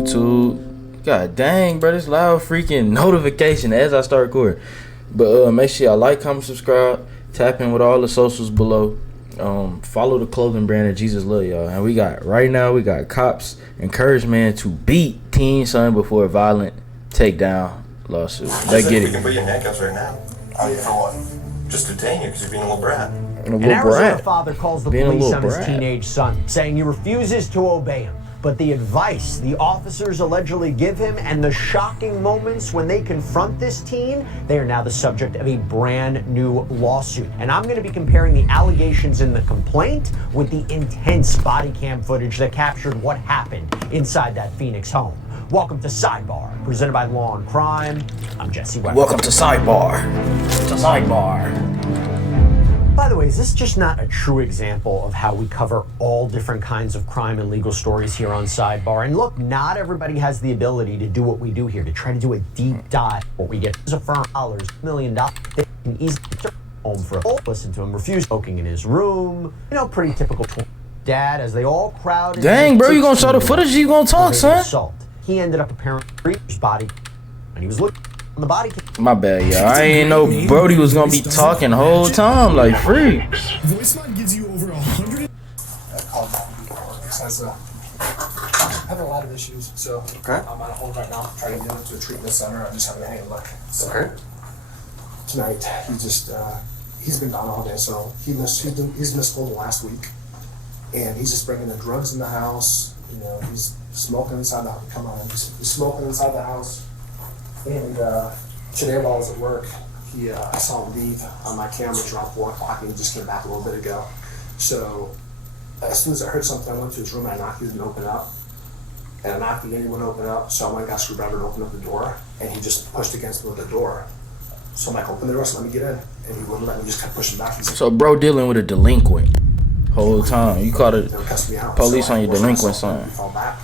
YouTube. God dang, bro, this loud freaking notification as I start recording. But make sure y'all like, comment, subscribe, tap in with all the socials below. Follow the clothing brand of Jesus Love Y'all. And we got cops encourage man to beat teen son before a violent takedown lawsuit. Let's get it. We can put you in handcuffs right now. For what? Just detain you because you're being a little brat. An Arizona father calls the police on his teenage son, saying he refuses to obey him. But the advice the officers allegedly give him and the shocking moments when they confront this teen, they are now the subject of a brand new lawsuit. And I'm going to be comparing the allegations in the complaint with the intense body cam footage that captured what happened inside that Phoenix home. Welcome to Sidebar, presented by Law and Crime. I'm Jesse Weber. Welcome to Sidebar. By the way, is this just not a true example of how we cover all different kinds of crime and legal stories here on Sidebar? And look, not everybody has the ability to do what we do here, to try to do a deep dive. What we get is a firm dollars, $1 million. They can easily turn home for a listen to him refuse smoking in his room. You know, pretty typical dad as they all crowd. Dang, bro, you gonna show the footage? You gonna talk, son? Assault. He ended up apparently his body, and he was looking on the body. My bad, y'all. I ain't know Brody was gonna be talking the whole time like free. VoiceMod gives you over 100. I'm having a lot of issues, so I'm on hold right now. Trying to get into a treatment center. I'm just having a hang look. So tonight, he's been gone all day, so he's missed school the last week, and he's just bringing the drugs in the house. You know, he's smoking inside the house. Come on, he's smoking inside the house. And today while I was at work, I saw him leave on my camera around 4 o'clock, and he just came back a little bit ago. So as soon as I heard something, I went to his room and I knocked. He didn't open up. And I knocked and he wouldn't open up, so I went and got a screwdriver and opened up the door, and he just pushed against me with the door. So I'm like, open the door, so let me get in. And he wouldn't let me, just kept pushing back. He's like, so bro dealing with a delinquent whole time. You called the police on your delinquent son. He fell back.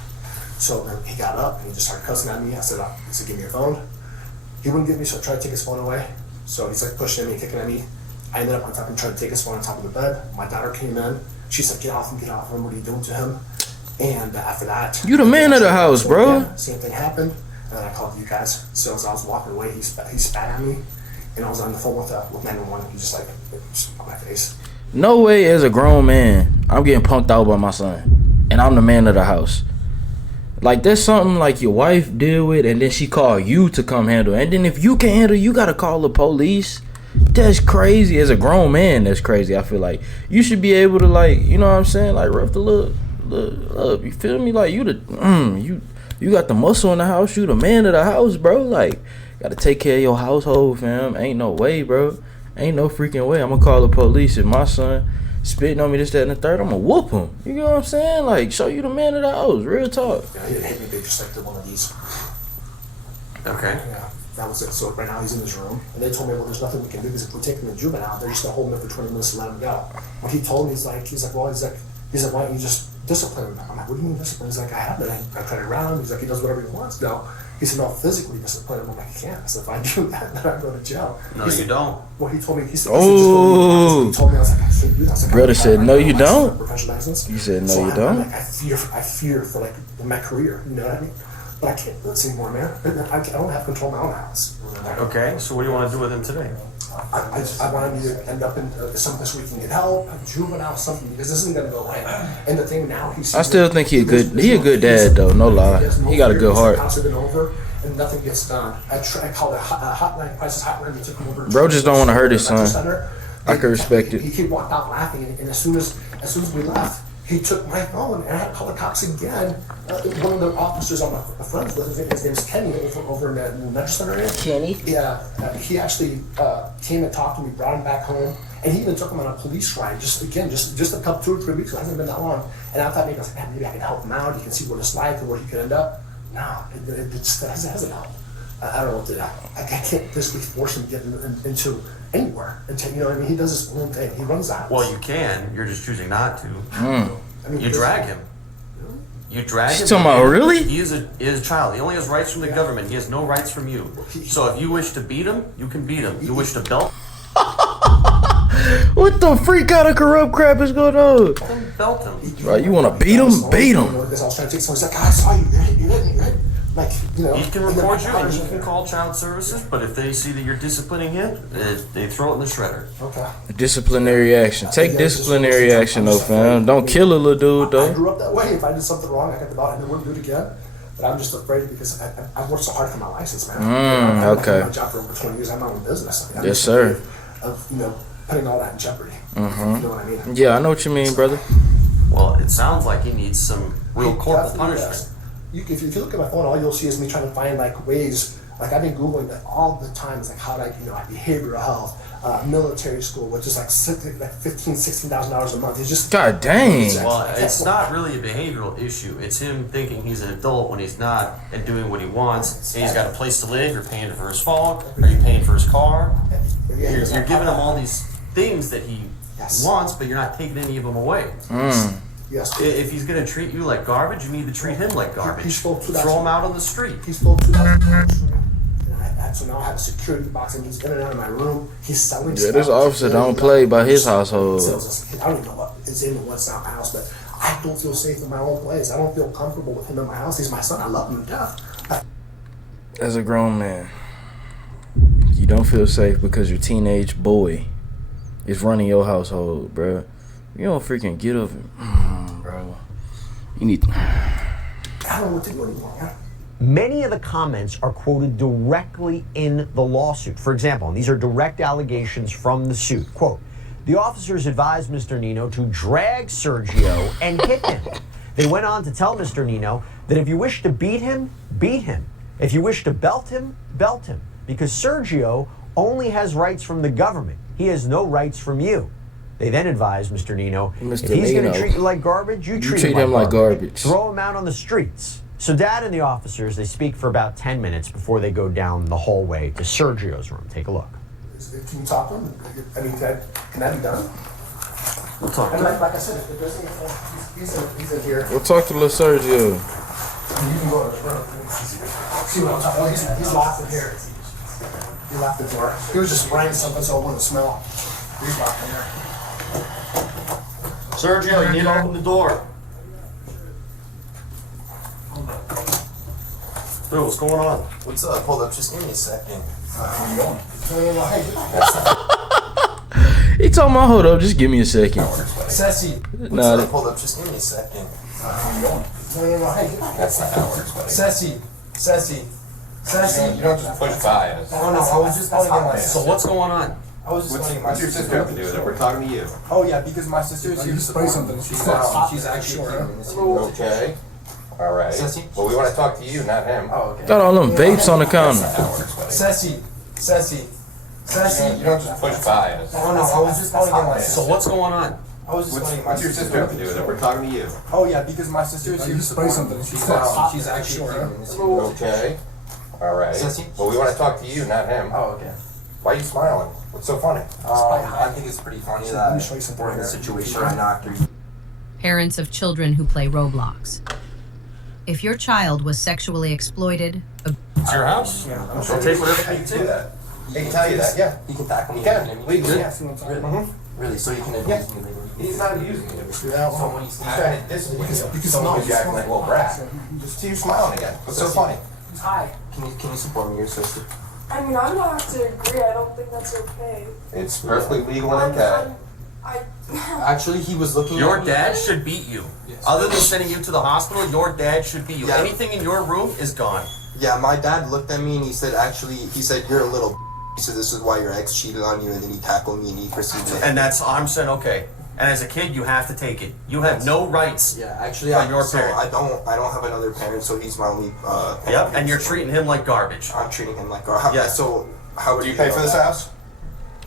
So then he got up and he just started cussing at me. I said, give me your phone. He wouldn't give me, so I tried to take his phone away. So he's like pushing at me, kicking at me. I ended up on top and tried to take his phone on top of the bed. My daughter came in. She said, get off him, what are you doing to him? And after that, you the man of the house, bro. Again, same thing happened. And then I called you guys. So as I was walking away, he spat at me. And I was on the phone with 911. He just like, on my face. No way as a grown man, I'm getting punked out by my son. And I'm the man of the house. Like, there's something like your wife deal with, and then she call you to come handle. And then if you can't handle, you gotta call the police. That's crazy. As a grown man, that's crazy. I feel like you should be able to, like, you know what I'm saying? Like, rough the little up. You feel me? Like, you got the muscle in the house. You the man of the house, bro. Like, gotta take care of your household, fam. Ain't no way, bro. Ain't no freaking way. I'm gonna call the police if my son spitting on me, this, that, and the third. I'm gonna whoop him. You know what I'm saying? Like, show you the man of the house. Real talk. Yeah, he hit me big, just like one of these. Okay. Yeah, that was it. So right now he's in his room, and they told me, well, there's nothing we can do because if we take him to juvenile, they're just gonna hold him for 20 minutes to let him go. What he told me, he's like, why don't you just discipline him? I'm like, what do you mean discipline? He's like, I have it. I tried it around him. He's like, he does whatever he wants. No. He said, no, physically discipline him. I'm like, he can't. I said, if I do that, then I go to jail. No, you don't. Well, he told me, he said, oh. He told me, I was like, I shouldn't do that. I was like, brother said, no, you don't. Professional license. You said, no, so you don't. I fear for like my career. You know what I mean? But I can't do this anymore, man. I don't have control of my own house. Okay, so what do you want to do with him today? I want him to end up in someplace where he can get help, juvenile, something, because this isn't gonna go away. And the thing now, I still think he a good dad though. No lie, he got a good heart. House had been over, and nothing gets done. I called a hotline, crisis hotline. They took him over. Bro just don't want to hurt his son. I can respect it. He walked out laughing, and as soon as we left, he took my phone, and I had to call the cops again. One of the officers I'm friends with, his name is Kenny, over in the Metro Center area. Kenny? Yeah, he actually came and talked to me, brought him back home, and he even took him on a police ride, just a couple, 2 or 3 weeks, it hasn't been that long. And I thought maybe I could help him out, he can see what it's like and where he could end up. No, it hasn't helped. I don't know what to do. I can't physically force him to get into anywhere. You know what I mean? He does his own thing. He runs out. Well, you can. You're just choosing not to. I mean, you drag him. Really? You drag him. She's talking about really? He is a child. He only has rights from the government. He has no rights from you. So if you wish to beat him, you can beat him. You wish to belt. What the freak kind of corrupt crap is going on? Then belt him. Right, you want to beat him? Beat him. I was trying to take someone. He's like, I saw you. You hit me, right? you know. He can and then report you, and I- he can call child services. But if they see that you're disciplining him, they throw it in the shredder. Okay. Disciplinary action. Take disciplinary action though, fam. Don't kill a little dude I though. grew up that way. If I did something wrong, I got the belt and I wouldn't do it again. But I'm just afraid because I've worked so hard for my license, man. I've okay. done my job for over 20 years. I'm my own business. I mean, I'm Yes, just sir. afraid of, you know, putting all that in jeopardy. You know what I mean? Yeah, I know what you mean, brother. Well, it sounds like he needs some real corporal Definitely punishment. does. If you look at my phone, all you'll see is me trying to find like ways. Like I've been googling that all the time. It's like how to, like behavioral health, military school, which is like $16,000 a month. It's just God dang. Well, it's not really a behavioral issue. It's him thinking he's an adult when he's not, and doing what he wants. And he's got a place to live. You're paying for his phone. Are you paying for his car? You're giving him all these things that he wants, but you're not taking any of them away. Yes. If he's going to treat you like garbage, you need to treat him like garbage. He stole $2,000. Throw him out on the street. He stole $2,000 from me. So now I have a security box and he's in and out of my room. He's selling stuff. this officer don't play by his household. I don't even know what is in and what's out my house, but I don't feel safe in my own place. I don't feel comfortable with him in my house. He's my son. I love him to death. As a grown man, you don't feel safe because your teenage boy is running your household, bro. You don't freaking get up, bro. You need. I don't know what to do anymore, man. Many of the comments are quoted directly in the lawsuit. For example, and these are direct allegations from the suit. Quote, the officers advised Mr. Nino to drag Sergio and hit him. They went on to tell Mr. Nino that if you wish to beat him, beat him. If you wish to belt him, belt him. Because Sergio only has rights from the government. He has no rights from you. They then advised Mr. Nino, Mr. if he's going Nino, to treat you like garbage, you treat him like garbage. Throw him out on the streets. So Dad and the officers, they speak for about 10 minutes before they go down the hallway to Sergio's room. Take a look. Can you talk to him? I mean, can that be done? We'll talk And to him. like I said, if there's anything, he's in here. We'll talk to little Sergio. You can go to the room. See what I'm talking about? He's locked in here. He locked the door. He was just spraying something so it wouldn't smell. He's locked in there. Sergio, you need to open the door. Dude, what's going on? What's up? Hold up, just give me a second. How you going? He told me, hold up, just give me a second. Sassy. What's Nah, up? Hold up, just give me a second. How you going? That's not how it works, buddy. Sassy. Sassy. Sassy. You don't just push by us. Oh no, I was just telling you my So what's going on? I was just telling you my What's your sister have to do with it? We're talking to you. Oh yeah, because my sister's here to support something. She's actually Okay. All right. Well, we want to talk to you, not him. Oh okay. got all them vapes on the counter. That's not how it works, buddy. Sassy. Sassy. Sassy. You don't just push by us. Oh no, I was just telling you my So what's going on? I was just telling you my What's your sister have to do with it? We're talking to you. Oh yeah, because my sister's here to support something. She's actually Okay. All right. Well, we want to talk to you, not him. Oh okay. Why are you smiling? What's so funny? I think it's pretty funny that we're in a situation right now after Parents of children who play Roblox. If your child was sexually exploited, It's your house? Yeah, I'm I'll take whatever you do take. that. He can tell you that, yeah. He can tackle me. He can. Legally. Yeah, see what I'm talking about? Really? So you can abuse me legally? He's not abusing you. Yeah, well, Someone he's trying to discipline you. because Someone no, who's acting like a little brat. See you smiling again. What's so funny? Hi. Can you support me, your sister? I mean, I'm gonna have to agree. I don't think that's okay. It's perfectly legal and okay. Actually, he was looking. Your dad should beat you. Other than sending you to the hospital, your dad should beat you. Yeah. Anything in your room is gone. Yeah, my dad looked at me and he said, you're a little he said, this is why your ex cheated on you, and then he tackled me and he proceeded to And that's, I'm saying, okay. And as a kid, you have to take it. You have no rights. Yeah, actually, from your parent. I don't have another parent, so he's my only Yep, and you're treating him like garbage. I'm treating him like Yeah. So how Do you pay for this house?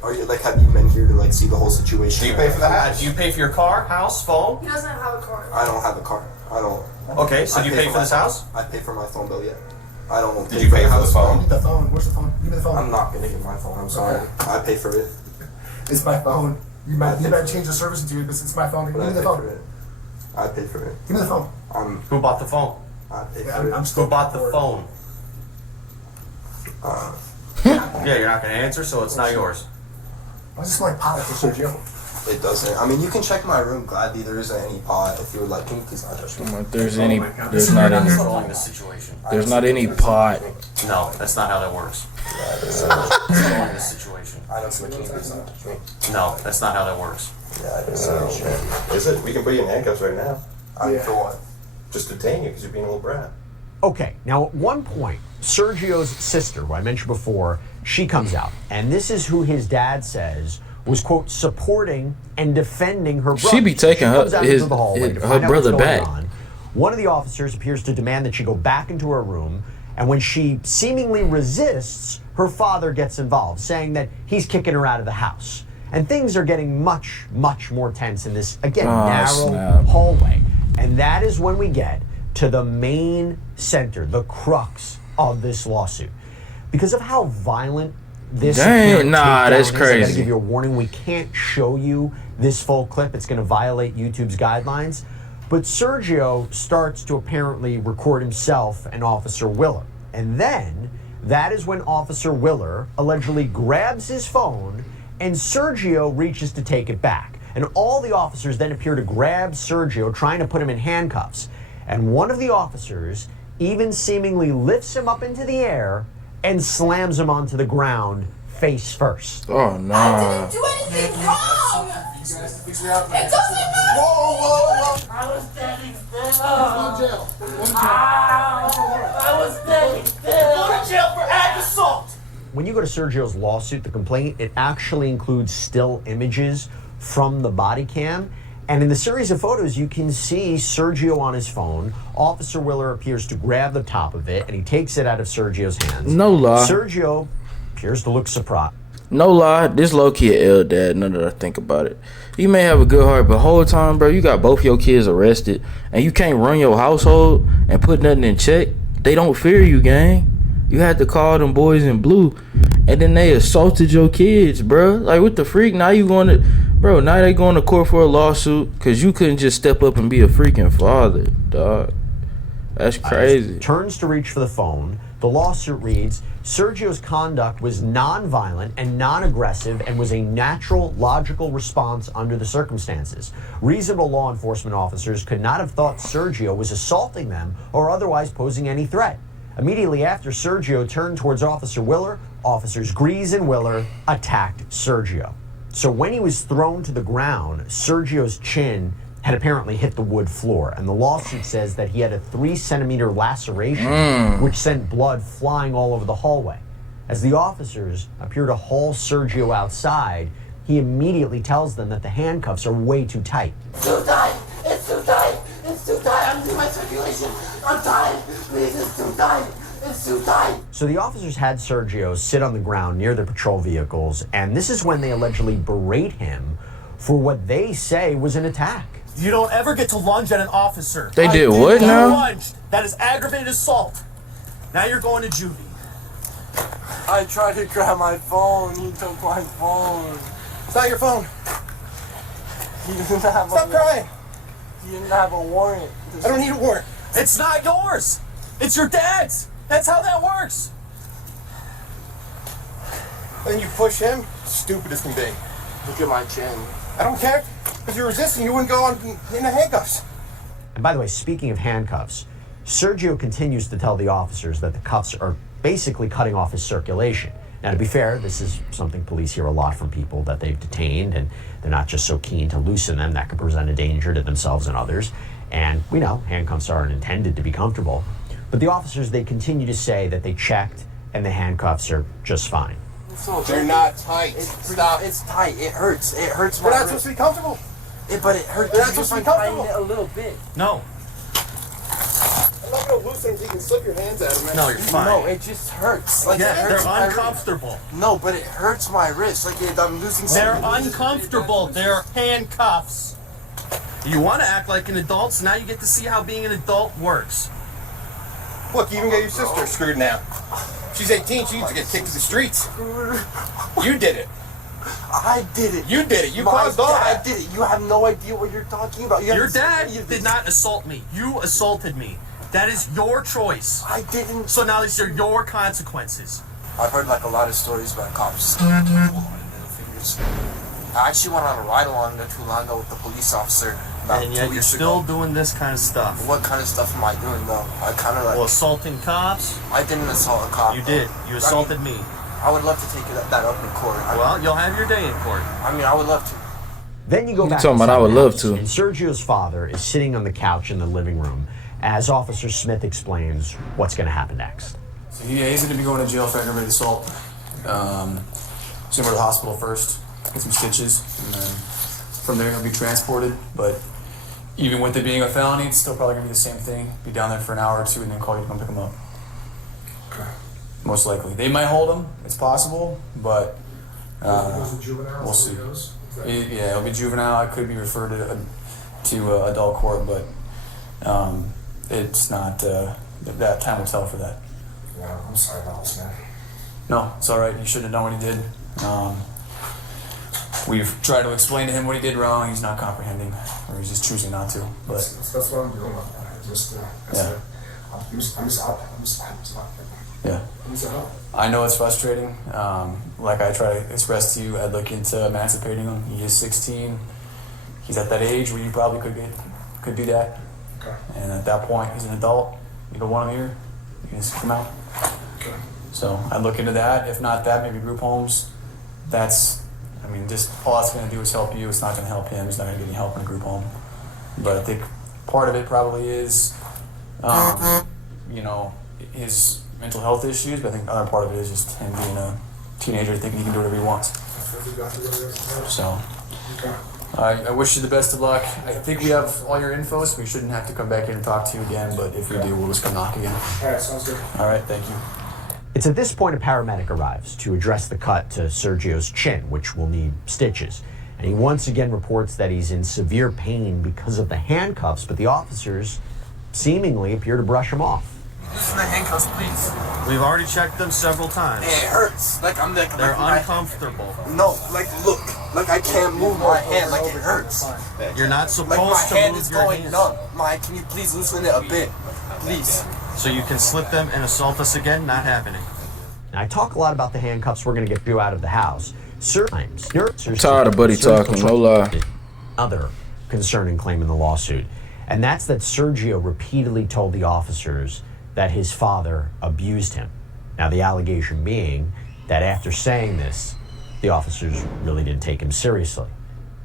Are you have you been here to see the whole situation? Do you pay for the house? Do you pay for your car, house, phone? He doesn't have a car. I don't have a car. I don't. Okay, so I do you pay for my this phone. house? I pay for my phone bill, yeah. I don't. Did you pay for the I phone? need the phone. Where's the phone? Give me the phone. I'm not gonna get my phone. I'm sorry. I pay for it. It's my phone. You better change the service to you because it's my phone. Give But me I the pay for phone. it. I pay for it. Give me the phone. Who bought the phone? I pay Yeah, for it. I'm still. Who bought the phone? Yeah, you're not going to answer, so it's not yours. I just like pot for Sergio. It doesn't. I mean, you can check my room gladly. There isn't any pot. If you would like, can you please not touch me? There's not any. Controlling the situation. There's not any pot. No, that's not how that works. Controlling the situation. I don't see. Can you please not touch me? No, that's not how that works. Yeah, I don't know. Is it? We can put you in handcuffs right now. I mean, for what? Just detain you because you're being a little brat. Okay, now at one point, Sergio's sister, who I mentioned before, she comes out. And this is who his dad says was, quote, supporting and defending her brother. She be taking She comes out into the hallway to her find out brother what's going back. on. One of the officers appears to demand that she go back into her room. And when she seemingly resists, her father gets involved, saying that he's kicking her out of the house. And things are getting much, much more tense in this, again, narrow hallway. And that is when we get to the main center, the crux of this lawsuit. Because of how violent this Dang, nah, that's I crazy. gotta give you a warning. We can't show you this full clip. It's going to violate YouTube's guidelines. But Sergio starts to apparently record himself and Officer Willer. And then that is when Officer Willer allegedly grabs his phone and Sergio reaches to take it back. And all the officers then appear to grab Sergio, trying to put him in handcuffs. And one of the officers even seemingly lifts him up into the air and slams him onto the ground face first. Oh, no. I didn't do anything wrong! It doesn't matter! Whoa! I was standing still! I was standing still! Go to jail for ag assault! When you go to Sergio's lawsuit, the complaint, it actually includes still images from the body cam. And in the series of photos, you can see Sergio on his phone. Officer Willer appears to grab the top of it, and he takes it out of Sergio's hands. No lie. Sergio appears to look surprised. No lie, this low-key a L dad, now that I think about it. You may have a good heart, but whole time, bro, you got both your kids arrested, and you can't run your household and put nothing in check. They don't fear you, gang. You had to call them boys in blue, and then they assaulted your kids, bro. Like, what the freak? Now you going to... Bro, now they going to court for a lawsuit because you couldn't just step up and be a freaking father, dog. That's crazy. Turns to reach for the phone. The lawsuit reads, Sergio's conduct was non-violent and non-aggressive and was a natural, logical response under the circumstances. Reasonable law enforcement officers could not have thought Sergio was assaulting them or otherwise posing any threat. Immediately after Sergio turned towards Officer Willer, Officers Grease and Willer attacked Sergio. So when he was thrown to the ground, Sergio's chin had apparently hit the wood floor, and the lawsuit says that he had a 3-centimeter laceration, which sent blood flying all over the hallway. As the officers appear to haul Sergio outside, he immediately tells them that the handcuffs are way too tight. Too tight! It's too tight! It's too tight! I'm doing my circulation! I'm tight! Please, it's too tight! It's too tight! So the officers had Sergio sit on the ground near the patrol vehicles, and this is when they allegedly berate him for what they say was an attack. You don't ever get to lunge at an officer. They did what now? Lunged. That is aggravated assault. Now you're going to juvie. I tried to grab my phone. You took my phone. It's not your phone. You didn't have Stop crying. You didn't have a warrant. I don't need a warrant. It's not yours. It's your dad's. That's how that works. Then you push him. Stupid as can be. Look at my chin. I don't care. If you're resisting, you wouldn't go on in the handcuffs. And by the way, speaking of handcuffs, Sergio continues to tell the officers that the cuffs are basically cutting off his circulation. Now, to be fair, this is something police hear a lot from people that they've detained, and they're not just so keen to loosen them. That could present a danger to themselves and others. And we know handcuffs aren't intended to be comfortable. But the officers, they continue to say that they checked and the handcuffs are just fine. They're not tight. Stop. It's tight. It hurts. It hurts They're my not supposed to be comfortable. But it hurts. They're not supposed to be comfortable. A little bit. No. I'm not going to loosen them so you can slip your hands at them. No, you're fine. No, it just hurts. Like Yeah, it hurts they're my uncomfortable. wrist. No, but it hurts my wrist. Like I'm losing They're something. uncomfortable. They're handcuffs. You want to act like an adult, so now you get to see how being an adult works. Look, you even got your sister screwed now. She's 18. She needs to get kicked to the streets. You did it. I did it. You did it. You My caused all dad that. did it. You have no idea what you're talking about. Your dad did not assault me. You assaulted me. That is your choice. I didn't. So now these are your consequences. I've heard like a lot of stories about cops. Middle fingers. I actually went on a ride along not too long ago with the police officer about And 2 yet you're weeks still ago. doing this kind of stuff. What kind of stuff am I doing though? I kind of like. Well, assaulting cops? I didn't assault a cop. You though. did. You assaulted me. I would love to take that up in court. Well, you'll have your day in court. I mean, I would love to. Then you go You back talking about inside I would the love house, to. And Sergio's father is sitting on the couch in the living room as Officer Smith explains what's going to happen next. So he's going to be going to jail for aggravated assault. He's going to go to the hospital first, get some stitches, and then from there he'll be transported. But even with it being a felony, it's still probably going to be the same thing. Be down there for an hour or two and then call you to come pick him up. Okay. Most likely. They might hold him. It's possible, but we'll see. Yeah, it'll be juvenile. It could be referred to adult court, but it's not. That time will tell for that. Yeah, I'm sorry about this, man. No, it's all right. He shouldn't have done what he did. We've tried to explain to him what he did wrong. He's not comprehending, or he's just choosing not to. But That's what I'm doing. I'm just out. yeah. I know it's frustrating. Like I try to express to you, I'd look into emancipating him. He is 16. He's at that age where you probably could do that. Okay. And at that point, he's an adult. You don't want him here. You can just come out. Okay. So I'd look into that. If not that, maybe group homes. Just all it's going to do is help you. It's not going to help him. He's not going to get any help in a group home. But I think part of it probably is, his mental health issues. But I think the other part of it is just him being a teenager thinking he can do whatever he wants. So I wish you the best of luck. I think we have all your info, so we shouldn't have to come back in and talk to you again. But if we do, we'll just come knock again. All right, sounds good. All right, thank you. It's at this point a paramedic arrives to address the cut to Sergio's chin, which will need stitches. And he once again reports that he's in severe pain because of the handcuffs, but the officers seemingly appear to brush him off. Loosen the handcuffs, please. We've already checked them several times. It hurts. They're uncomfortable. No, look. I can't move my hand. It hurts. You're not supposed my to hand move is your going hands. numb. Can you please loosen it a bit? Please. So you can slip them and assault us again? Not happening. Now, I talk a lot about the handcuffs we're going to get you out of the house. Sometimes, I'm tired of buddy talking, no lie. Another concerning claim in the lawsuit, and that's that Sergio repeatedly told the officers that his father abused him. Now, the allegation being that after saying this, the officers really didn't take him seriously.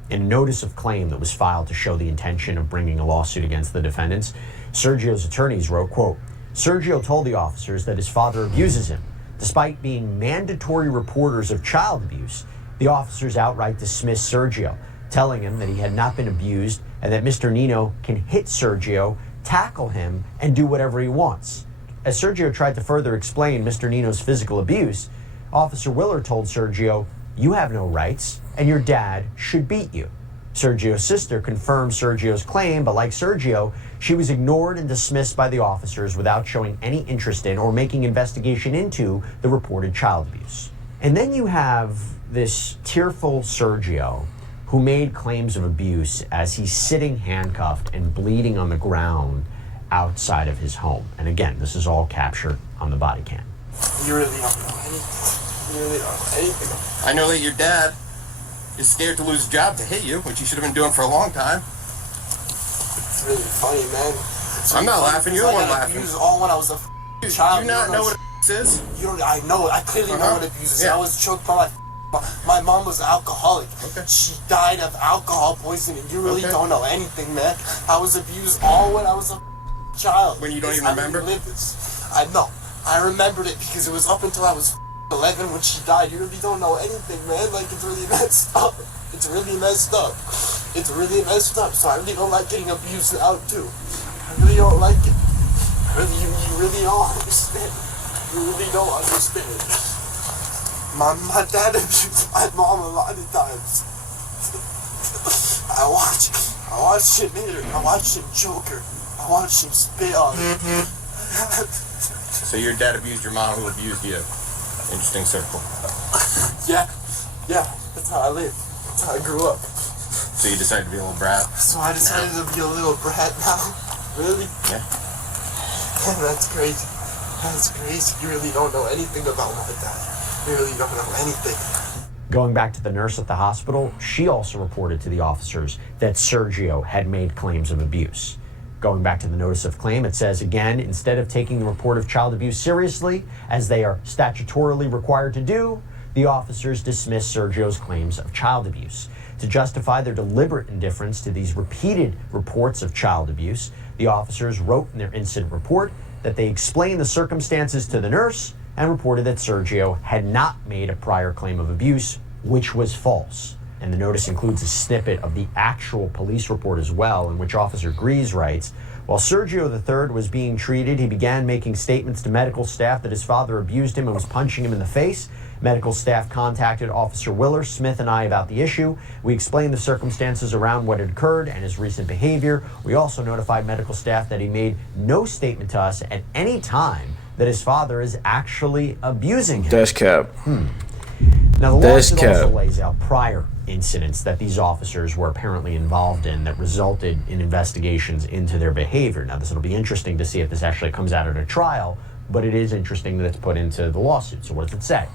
In a notice of claim that was filed to show the intention of bringing a lawsuit against the defendants, Sergio's attorneys wrote, quote, Sergio told the officers that his father abuses him. Despite being mandatory reporters of child abuse, the officers outright dismissed Sergio, telling him that he had not been abused and that Mr. Nino can hit Sergio, tackle him, and do whatever he wants. As Sergio tried to further explain Mr. Nino's physical abuse, Officer Willard told Sergio, you have no rights, and your dad should beat you. Sergio's sister confirmed Sergio's claim, but like Sergio, she was ignored and dismissed by the officers without showing any interest in or making investigation into the reported child abuse. And then you have this tearful Sergio who made claims of abuse as he's sitting handcuffed and bleeding on the ground outside of his home. And again, this is all captured on the body cam. You really don't know anything. You really don't know anything. I know that your dad is scared to lose his job to hit you, which you should have been doing for a long time. It's really funny, man. I'm not laughing. You're the one laughing. Abused all when I was a child. Do you not know what abuse is? You don't. I know it. I clearly know what abuse is. Yeah. I was choked by my mom was an alcoholic. Okay. She died of alcohol poisoning. You really don't know anything, man. I was abused all when I was a child. When you don't even remember? I know. I remembered it because it was up until I was 11 when she died. You really don't know anything, man. It's really messed up. It's really messed up. It's really messed up. So I really don't like getting abused now too. I really don't like it. You really don't understand. You really don't understand. My dad abused my mom a lot of times. I watched him hit her. I watched him choke her. I watched him spit on her. So your dad abused your mom, who abused you. Interesting circle. Yeah, that's how I lived. That's how I grew up. So you decided to be a little brat? So I decided to be a little brat now. Really? Yeah. That's crazy. That's crazy. You really don't know anything about my dad. You really don't know anything. Going back to the nurse at the hospital, she also reported to the officers that Sergio had made claims of abuse. Going back to the notice of claim, it says, again, instead of taking the report of child abuse seriously, as they are statutorily required to do, the officers dismissed Sergio's claims of child abuse. To justify their deliberate indifference to these repeated reports of child abuse, the officers wrote in their incident report that they explained the circumstances to the nurse and reported that Sergio had not made a prior claim of abuse, which was false. And the notice includes a snippet of the actual police report as well, in which Officer Grease writes, while Sergio III was being treated, he began making statements to medical staff that his father abused him and was punching him in the face. Medical staff contacted Officer Willer, Smith, and I about the issue. We explained the circumstances around what had occurred and his recent behavior. We also notified medical staff that he made no statement to us at any time that his father is actually abusing him. That's cap. Now, the That's lawsuit also cap. lays out prior incidents that these officers were apparently involved in that resulted in investigations into their behavior. Now, this will be interesting to see if this actually comes out at a trial, but it is interesting that it's put into the lawsuit. So what does it say?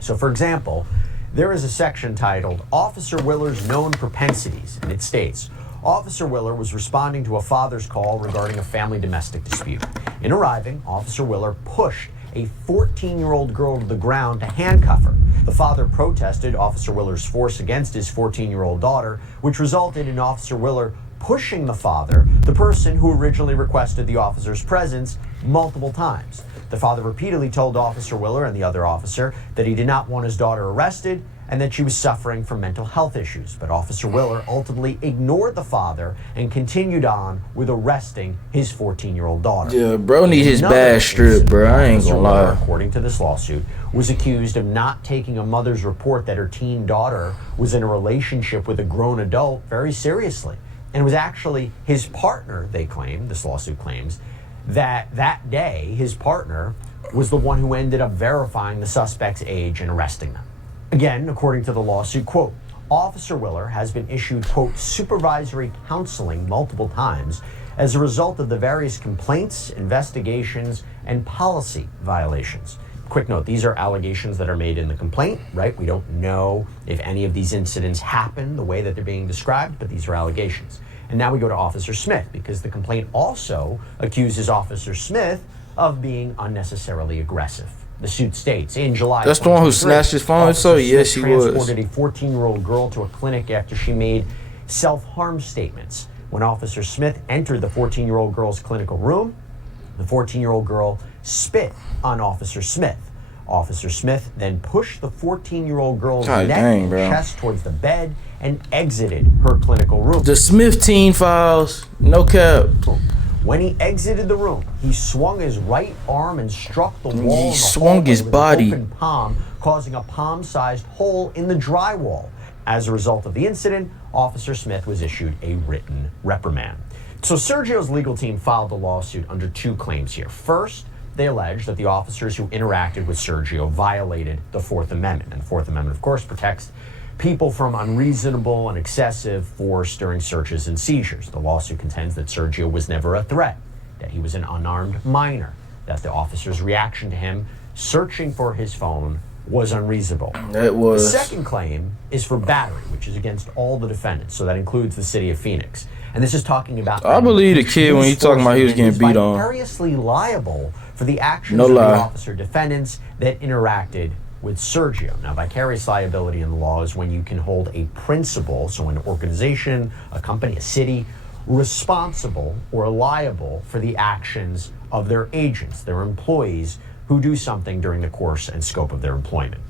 So, for example, there is a section titled Officer Willer's Known Propensities, and it states, Officer Willer was responding to a father's call regarding a family domestic dispute. In arriving, Officer Willer pushed a 14-year-old girl to the ground to handcuff her. The father protested Officer Willer's force against his 14-year-old daughter, which resulted in Officer Willer pushing the father, the person who originally requested the officer's presence, multiple times. The father repeatedly told Officer Willer and the other officer that he did not want his daughter arrested and that she was suffering from mental health issues. But Officer Willer ultimately ignored the father and continued on with arresting his 14-year-old daughter. Yeah, bro need his Another bad strip, bro. I ain't Officer gonna Willer, lie. according to this lawsuit, was accused of not taking a mother's report that her teen daughter was in a relationship with a grown adult very seriously. And it was actually his partner, they claim, this lawsuit claims, that day his partner was the one who ended up verifying the suspect's age and arresting them. Again, according to the lawsuit, quote, Officer Willer has been issued, quote, supervisory counseling multiple times as a result of the various complaints, investigations, and policy violations. Quick note, these are allegations that are made in the complaint, right? We don't know if any of these incidents happen the way that they're being described, but these are allegations. And now we go to Officer Smith, because the complaint also accuses Officer Smith of being unnecessarily aggressive. The suit states, in July That's the one who 2023, snatched his phone? So, Officer yes, Smith he was. transported a 14-year-old girl to a clinic after she made self-harm statements. When Officer Smith entered the 14-year-old girl's clinical room, the 14-year-old girl spit on Officer Smith. Officer Smith then pushed the 14-year-old girl's God neck dang, and bro. chest towards the bed and exited her clinical room. The Smith teen files, no cap. When he exited the room, he swung his right arm and struck the wall. He in the swung hallway his with body. an open palm, causing a palm-sized hole in the drywall. As a result of the incident, Officer Smith was issued a written reprimand. So Sergio's legal team filed the lawsuit under two claims here. First, they allege that the officers who interacted with Sergio violated the Fourth Amendment. And the Fourth Amendment, of course, protects people from unreasonable and excessive force during searches and seizures. The lawsuit contends that Sergio was never a threat, that he was an unarmed minor, that the officer's reaction to him searching for his phone was unreasonable. That was. The second claim is for battery, which is against all the defendants, so that includes the city of Phoenix. And this is talking about... I believe the kid when he talking about he was getting beat on. Vicariously liable for the actions No of the lie. officer defendants that interacted with Sergio. Now, vicarious liability in the law is when you can hold a principal, so an organization, a company, a city, responsible or liable for the actions of their agents, their employees, who do something during the course and scope of their employment.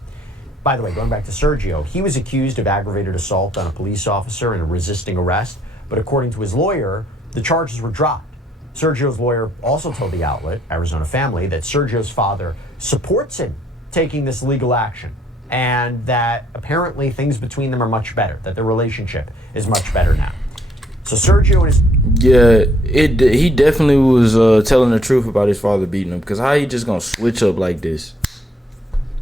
By the way, going back to Sergio, he was accused of aggravated assault on a police officer and resisting arrest, but according to his lawyer, the charges were dropped. Sergio's lawyer also told the outlet, Arizona Family, that Sergio's father supports him taking this legal action, and that apparently things between them are much better, that their relationship is much better now. So Sergio and his... Yeah, he definitely was telling the truth about his father beating him, because how he just gonna switch up like this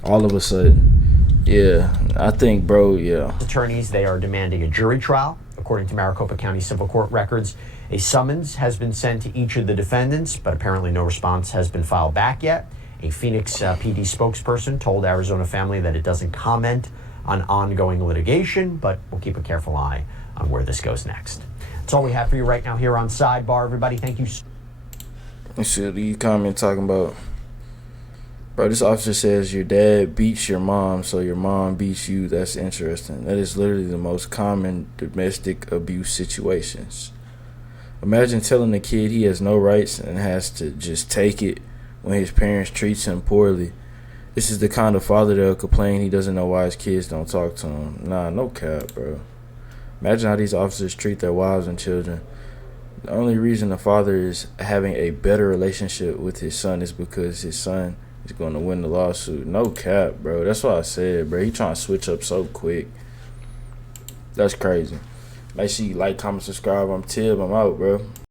all of a sudden? Yeah, I think, bro, yeah. Attorneys, they are demanding a jury trial. According to Maricopa County Civil Court records, a summons has been sent to each of the defendants, but apparently no response has been filed back yet. A Phoenix PD spokesperson told Arizona Family that it doesn't comment on ongoing litigation, but we'll keep a careful eye on where this goes next. That's all we have for you right now here on Sidebar. Everybody, thank you. Let's see the comment talking about. Bro, this officer says your dad beats your mom, so your mom beats you. That's interesting. That is literally the most common domestic abuse situations. Imagine telling a kid he has no rights and has to just take it when his parents treats him poorly. This is the kind of father that'll complain he doesn't know why his kids don't talk to him. Nah, no cap, bro. Imagine how these officers treat their wives and children. The only reason the father is having a better relationship with his son is because his son is going to win the lawsuit. No cap, bro. That's what I said, bro. He trying to switch up so quick. That's crazy. Make sure you like, comment, subscribe. I'm Tib. I'm out, bro.